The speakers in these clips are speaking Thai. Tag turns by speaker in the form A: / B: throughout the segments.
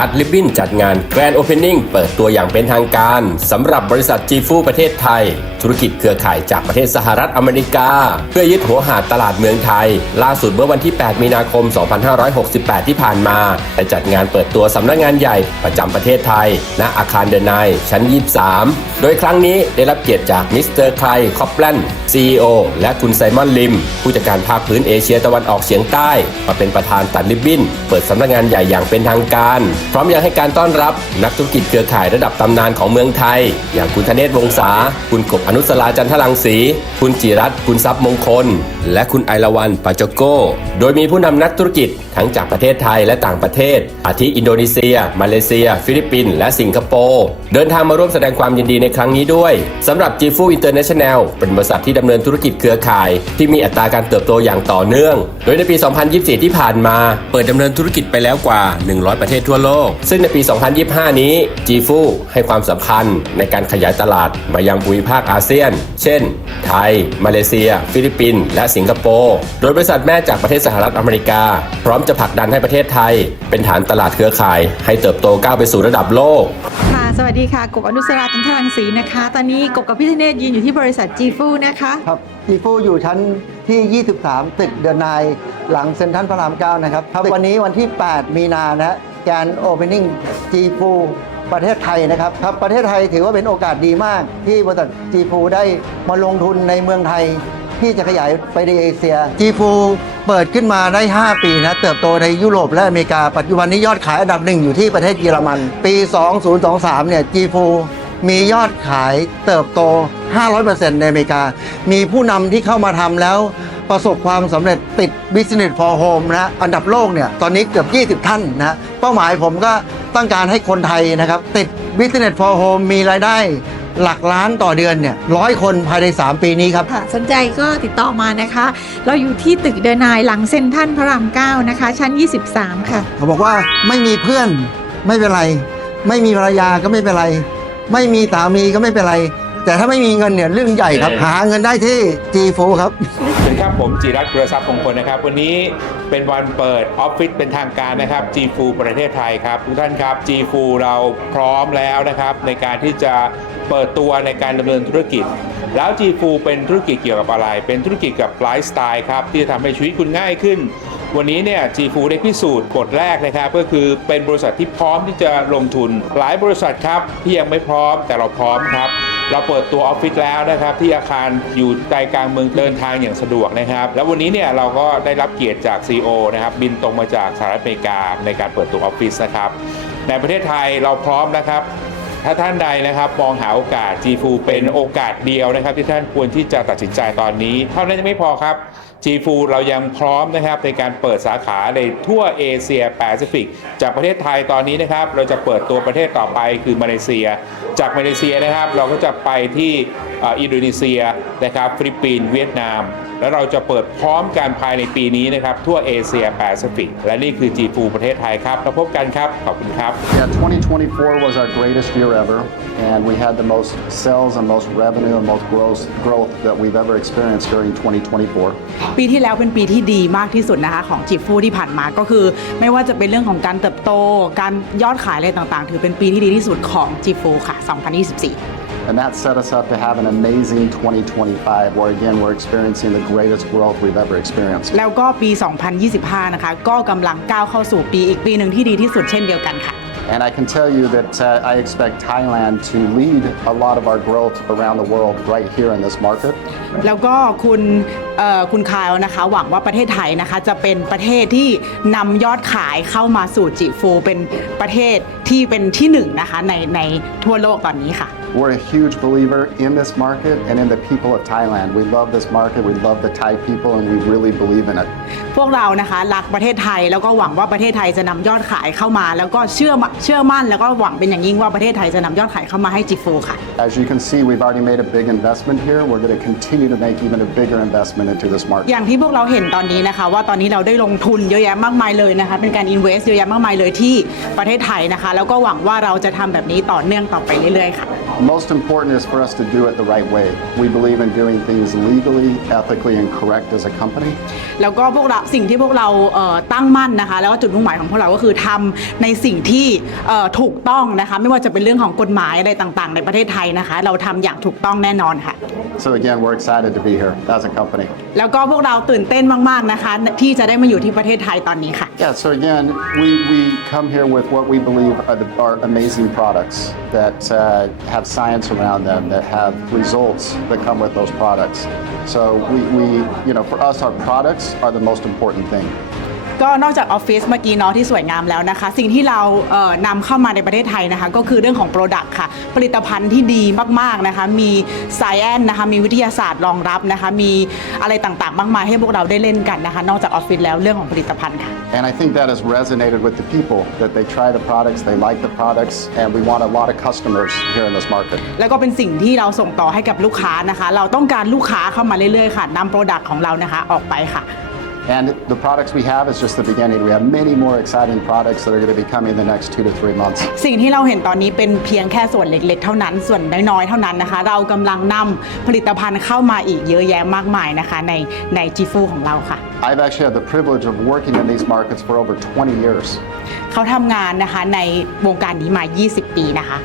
A: ตัดลิบบินจัดงาน Grand Opening เปิดตัวอย่างเป็นทางการสำหรับบริษัทจีฟูประเทศไทย ธุรกิจเครือข่ายจากประเทศสหรัฐอเมริกา เพื่อยึดหัวหาดตลาดเมืองไทย ล่าสุดเมื่อวันที่ 8 มีนาคม 2568 ที่ผ่านมาได้จัดงานเปิดตัวสำนักงานใหญ่ประจำประเทศไทย ณอาคารเดนายชั้น 23 โดยครั้งนี้ได้รับเกียรติจากมิสเตอร์ไคลคอปแลนด์ CEO และคุณไซมอนลิม ผู้จัดการภาคพื้นเอเชียตะวันออกเฉียงใต้ มาเป็นประธานตัดริบบินเปิดสำนักงานใหญ่อย่างเป็นทางการพร้อมยังให้การต้อนรับนักธุรกิจเครือข่ายระดับตำนานของเมืองไทย อย่างคุณธเนศวงศาคุณกบอนุสราจันทรังสี คุณจิรัตคุณทรัพย์มงคล และคุณไอละวันปาจโกโดยมีผู้นำนักธุรกิจทั้งจากประเทศไทยและต่างประเทศ อาทิอินโดนีเซีย มาเลเซีย ฟิลิปปินส์และสิงคโปร์เดินทางมาร่วมแสดงความยินดีในครั้งนี้ด้วยสำหรับ g ีฟูอินเตอร์เนชั่นแนลเป็นบริษัทที่ดำเนินธุรกิจเครือข่าย ที่มีอัตราการเติบโตอย่างต่อเนื่อง โดยในปี 2024 ที่ผ่านมา เปิดดำเนินธุรกิจไปแล้วกว่า 100 ประเทศทั่วโลกซึ่งในปี 2025 นี้ g ีฟูให้ความสำคัญในการขยายตลาดมายังภูมิภาคอาเซียน เช่น ไทย มาเลเซีย ฟิลิปปินส์และสิงคโปร์ โดยบริษัทแม่จากประเทศสหรัฐอเมริกา พร้อมจะผลักดันให้ประเทศไทย เป็นฐานตลาดเครือข่าย ให้เติบโตก้าวไปสู่ระดับโลก
B: ค่ะสวัสดีค่ะ กบอนุสราจันทรังสีนะคะ ตอนนี้กบกับพี่ธเนศยืนอยู่ที่บริษัทจีฟูนะคะ
C: ครับจีฟูอยู่ชั้นที่ 23 ตึกเดอะนายหลังเซ็นทรัลพระราม 9 นะครับครับวันนี้วันที่ 8 มีนานะ แกนโอเพนนิ่งจีฟูประเทศไทยนะครับครับประเทศไทยถือว่าเป็นโอกาสดีมาก ที่บริษัทจีฟูได้มาลงทุนในเมืองไทย ที่จะขยายไปในเอเชียจีฟูเปิดขึ้นมาได้ 5 ปีนะ เติบโตในยุโรปและอเมริกา ปัจจุบันนี้ยอดขายอันดับหนึ่งอยู่ที่ประเทศเยอรมัน ปี 2023 เนี่ยจีฟู มียอดขายเติบโต 500%ในอเมริกา มีผู้นำที่เข้ามาทำแล้วประสบความสำเร็จติด Business for Home นะอันดับโลกเนี่ย ตอนนี้เกือบ 20 ท่านนะเป้าหมายผมก็ต้องการให้คนไทยนะครับ ติด Business for Home มีรายได้หลักล้านต่อเดือนเนี่ยร้อยคนภายใน 3 ปีนี้ครับ
B: ค่ะสนใจก็ติดต่อมานะคะ เราอยู่ที่ตึกเดนายหลังเซ็นทรัลพระราม 9 นะคะ ชั้น 23 ค่ะ
C: เขาบอกว่าไม่มีเพื่อนไม่เป็นไร ไม่มีภรรยาก็ไม่เป็นไร ไม่มีสามีก็ไม่เป็นไร แต่ถ้าไม่มีเงินเนี่ยเรื่องใหญ่ครับ หาเงินได้ที่ G4 ครับ
D: สวัสดีครับ ผมจิรัตน์เครือทรัพย์มงคลนะครับ วันนี้เป็นวันเปิดออฟฟิศเป็นทางการนะครับ G f o ประเทศไทยครับ ทุกท่านครับ G f o เราพร้อมแล้วนะครับ ในการที่จะเปิดตัวในการดำเนินธุรกิจ แล้ว G f o เป็นธุรกิจเกี่ยวกับอะไร เป็นธุรกิจกับไลฟ์สไตล์ครับ ที่จะทำให้ชีวิตคุณง่ายขึ้น วันนี้เนี่ย G f o ได้พิสูจน์กฎแรกนะครับก็คือเป็นบริษัทที่พร้อมที่จะลงทุน หลายบริษัทครับที่ยังไม่พร้อมแต่เราพร้อมครับเราเปิดตัวออฟฟิศแล้วนะครับ ที่อาคารอยู่ใจกลางเมืองเดินทางอย่างสะดวกนะครับ แล้ววันนี้เนี่ยเราก็ได้รับเกียรติจาก CEO นะครับ บินตรงมาจากสหรัฐอเมริกาในการเปิดตัวออฟฟิศนะครับ ในประเทศไทยเราพร้อมนะครับ ถ้าท่านใดนะครับมองหาโอกาส g f o เป็นโอกาสเดียวนะครับ ที่ท่านควรที่จะตัดสินใจตอนนี้ เท่านั้นยังไม่พอครับ g f o เรายังพร้อมนะครับในการเปิดสาขาในทั่วเอเชียแปซิฟิกจากประเทศไทยตอนนี้นะครับ เราจะเปิดตัวประเทศต่อไปคือมาเลเซีย จากมาเลเซียนะครับ เราก็จะไปที่อินโดนีเซียนะครับฟิลิปปินส์เวียดนาม แล้วเราจะเปิดพร้อมกันภายในปีนี้นะครับ ทั่วเอเชียแปซิฟิกและนี่คือ g f o ประเทศไทยครับแล้วพบกันครับ ขอบคุณครับ
E: Yeah, 2024 was our greatest year ever, and we had the most sales and most revenue and most growth, growth that we've ever experienced during 2024.
F: ปีที่แล้วเป็นปีที่ดีมากที่สุดนะคะของจิฟฟูที่ผ่านมาก็คือ ไม่ว่าจะเป็นเรื่องของการเติบโต การยอดขายอะไรต่างๆ ถือเป็นปีที่ดีที่สุดของจิฟฟูค่ะ 2024
E: And that set us up to have an amazing 2025, where again, we're experiencing the greatest growth we've ever experienced.
F: แล้วก็ปี 2025 นะคะ ก็กำลังก้าวเข้าสู่ปีอีกปีหนึ่งที่ดีที่สุดเช่นเดียวกันค่ะ
E: And I can tell you that uh, I expect Thailand to lead a lot of our growth around the world right here in this market.
F: แล้วก็คุณเอ่อคุณคายนะคะ หวังว่าประเทศไทยนะคะ จะเป็นประเทศที่นำยอดขายเข้ามาสู่จิฟูเป็นประเทศที่เป็นที่หนึ่งนะคะในในทั่วโลกตอนนี้ค่ะ
E: We're a huge believer in this market and in the people of Thailand. We love this market, we love the Thai people, and we really believe in it.
F: พวกเรานะคะรักประเทศไทยแล้วก็หวังว่าประเทศไทยจะนำยอดขายเข้ามา แล้วก็เชื่อมเชื่อมั่นแล้วก็หวังเป็นอย่างยิ่งว่าประเทศไทยจะนำยอดขายเข้ามาให้จิฟูค่ะ
E: As you can see, we've already made a big investment here. We're going to continue to make even a bigger investment into this market.
F: อย่างที่พวกเราเห็นตอนนี้นะคะ ว่าตอนนี้เราได้ลงทุนเยอะแยะมากมายเลยนะคะ เป็นการ invest เยอะแยะมากมายเลยที่ประเทศไทยนะคะ แล้วก็หวังว่าเราจะทำแบบนี้ต่อเนื่องต่อไปเรื่อยๆค่ะ
E: Most important is for us to do it the right way. We believe in doing things legally, ethically, and correct as a company.
F: แล้วก็พวกเราสิ่งที่พวกเราเอ่อตั้งมั่นนะคะ แล้วก็จุดมุ่งหมายของพวกเราก็คือทำในสิ่งที่เอ่อถูกต้องนะคะ ไม่ว่าจะเป็นเรื่องของกฎหมายอะไรต่างๆ ในประเทศไทยนะคะ เราทำอย่างถูกต้องแน่นอนค่ะ
E: So again, we're excited to be here as a company.
F: แล้วก็พวกเราตื่นเต้นมากๆนะคะ ที่จะได้มาอยู่ที่ประเทศไทยตอนนี้ค่ะ
E: Yeah, so again, we, we come here with what we believe are, the, are amazing products that uh, have science around them, that have results that come with those products. So we, we, you know, for us, our products are the most important thing.
F: ก็นอกจากออฟฟิศเมื่อกี้เนาะที่สวยงามแล้วนะคะ สิ่งที่เราเอ่อนำเข้ามาในประเทศไทยนะคะ ก็คือเรื่องของ Product ค่ะ ผลิตภัณฑ์ที่ดีมากๆนะคะ มี Science นะคะมีวิทยาศาสตร์รองรับนะคะ มีอะไรต่างๆ มากมายให้พวกเราได้เล่นกันนะคะ นอกจากออฟฟิศแล้วเรื่องของผลิตภัณฑ์ค่ะ
E: And I think that has resonated with the people, that they try the products, they like the products, and we want a lot of customers here in this market.
F: แล้วก็เป็นสิ่งที่เราส่งต่อให้กับลูกค้านะคะ เราต้องการลูกค้าเข้ามาเรื่อยๆค่ะนำ Product ของเรานะคะออกไปค่ะ
E: And the products we have is just the beginning. We have many more exciting products that are going to be coming in the next two to three months.
F: สิ่งที่เราเห็นตอนนี้เป็นเพียงแค่ส่วนเล็กๆ เท่านั้น ส่วนน้อยๆ เท่านั้นนะคะ เรากำลังนำผลิตภัณฑ์เข้ามาอีกเยอะแยะมากมายนะคะในใน g ฟูของเราค่ะ
E: I've actually had the privilege of working in these markets for over 20 years.
F: เขาทำงานนะคะในวงการนี้มา 20 ปีนะคะ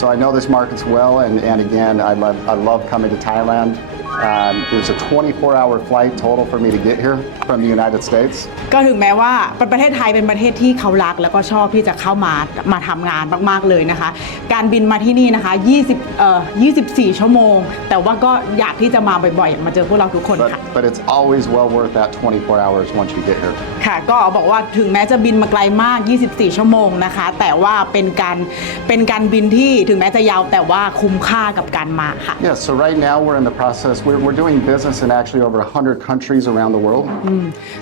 E: So I know this markets well, and, and again, I love, I love coming to Thailand. Um, it was a 24-hour flight total for me to get here from the United States.
F: ก็ถึงแม้ว่าประเทศไทยเป็นประเทศที่เขารัก แล้วก็ชอบที่จะเข้ามามาทำงานมากๆเลยนะคะ การบินมาที่นี่นะคะ20เอ่อ24 ชั่วโมง แต่ว่าก็อยากที่จะมาบ่อยๆ มาเจอพวกเราทุกคนค่ะ
E: But, but it's always well worth that 24 hours once you get here.
F: ค่ะ ก็บอกว่าถึงแม้จะบินมาไกลมาก 24 ชั่วโมงนะคะ แต่ว่าเป็นการเป็นการบินที่ถึงแม้จะยาวแต่ว่าคุ้มค่ากับการมาค่ะ
E: Yeah, so right now we're in the process, we're, we're doing business in actually over 100 countries around the world.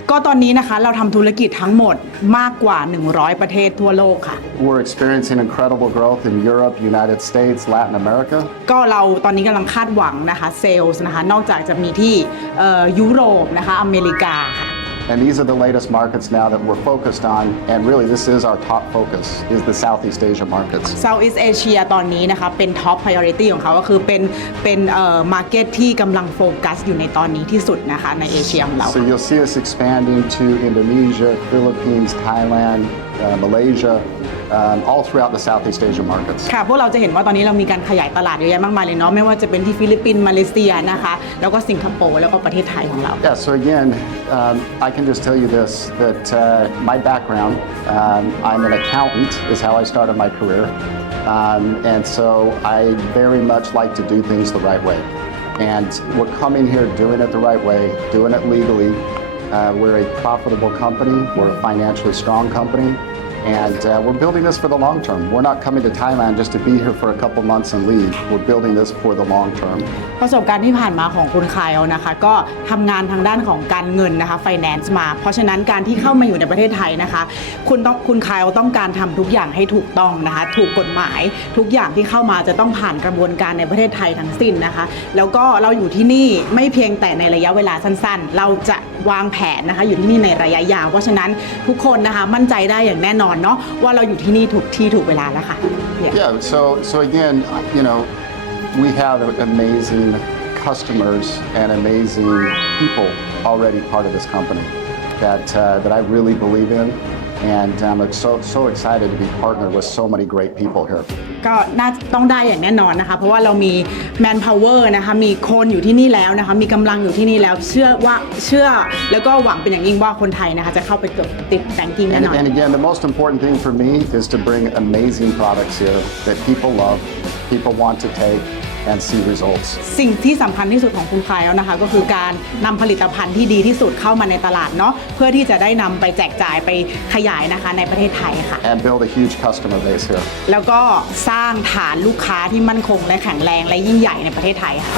F: ก็ตอนนี้นะคะเราทำธุรกิจทั้งหมดมากกว่า 100 ประเทศทั่วโลกค่ะ
E: We're experiencing incredible growth in Europe, United States, Latin America.
F: ก็เราตอนนี้กำลังคาดหวังนะคะเซลล์นะคะนอกจากจะมีที่เอ่อยุโรปนะคะอเมริกาค่ะ
E: And these are the latest markets now that we're focused on, and really this is our top focus, is the Southeast Asia markets.
F: Southeast Asia ตอนนี้นะคะ เป็น Top Priority ของเขาก็คือเป็นเป็นเอ่อ market ที่กำลังโฟกัสอยู่ในตอนนี้ที่สุดนะคะ ในเอเชียของเรา
E: So you'll see us expanding to Indonesia, Philippines, Thailand, uh, Malaysia, um, all throughout the Southeast Asia markets.
F: ค่ะ พวกเราจะเห็นว่าตอนนี้เรามีการขยายตลาดเยอะแยะมากมายเลยเนาะ ไม่ว่าจะเป็นที่ฟิลิปปินส์ มาเลเซียนะคะ แล้วก็สิงคโปร์ แล้วก็ประเทศไทยของเรา
E: Yeah, so again, um, I can just tell you this that uh, my background, um, I'm an accountant, is how I started my career. Um, and so I very much like to do things the right way. And we're coming here doing it the right way, doing it legally. Uh, we're a profitable company, we're a financially strong company. And uh, we're building this for the long term. We're not coming to Thailand just to be here for a couple months and leave. We're building this for the long term.
F: ประสบการณ์ที่ผ่านมาของคุณคายเอานะคะ ก็ทำงานทางด้านของการเงินนะคะ finance มา เพราะฉะนั้นการที่เข้ามาอยู่ในประเทศไทยนะคะ คุณต้องคุณคายเอาต้องการทำทุกอย่างให้ถูกต้องนะคะ ถูกกฎหมายทุกอย่างที่เข้ามาจะต้องผ่านกระบวนการในประเทศไทยทั้งสิ้นนะคะ แล้วก็เราอยู่ที่นี่ไม่เพียงแต่ในระยะเวลาสั้นๆ เราจะวางแผนนะคะ อยู่ที่นี่ในระยะยาว เพราะฉะนั้นทุกคนนะคะมั่นใจได้อย่างแน่นอนเนาะว่าเราอยู่ที่นี่ถูกที่ถูกเวลาแล้วค่ะ
E: Yeah. So so again, you know, we have amazing customers and amazing people already part of this company that uh, that I really believe in, and I'm so so excited to be partnered with so many great people here.
F: ก็น่าต้องได้อย่างแน่นอนนะคะ เพราะว่าเรามี manpower นะคะ มีคนอยู่ที่นี่แล้วนะคะ มีกำลังอยู่ที่นี่แล้ว เชื่อว่าเชื่อแล้วก็หวังเป็นอย่างยิ่งว่าคนไทยนะคะ จะเข้าไปเกือบติดแบงกิ้งแน่
E: And,
F: นอน
E: and again, the most important thing for me is to bring amazing products here that people love, people want to take, and see results.
F: สิ่งที่สำคัญที่สุดของคุณคายแล้วนะคะ ก็คือการนำผลิตภัณฑ์ที่ดีที่สุดเข้ามาในตลาดเนาะเพื่อที่จะได้นำไปแจกจ่ายไปขยายนะคะในประเทศไทยค่ะ
E: And build a huge customer base here.
F: แล้วก็สร้างฐานลูกค้าที่มั่นคงและแข็งแรงและยิ่งใหญ่ในประเทศไทยค่ะ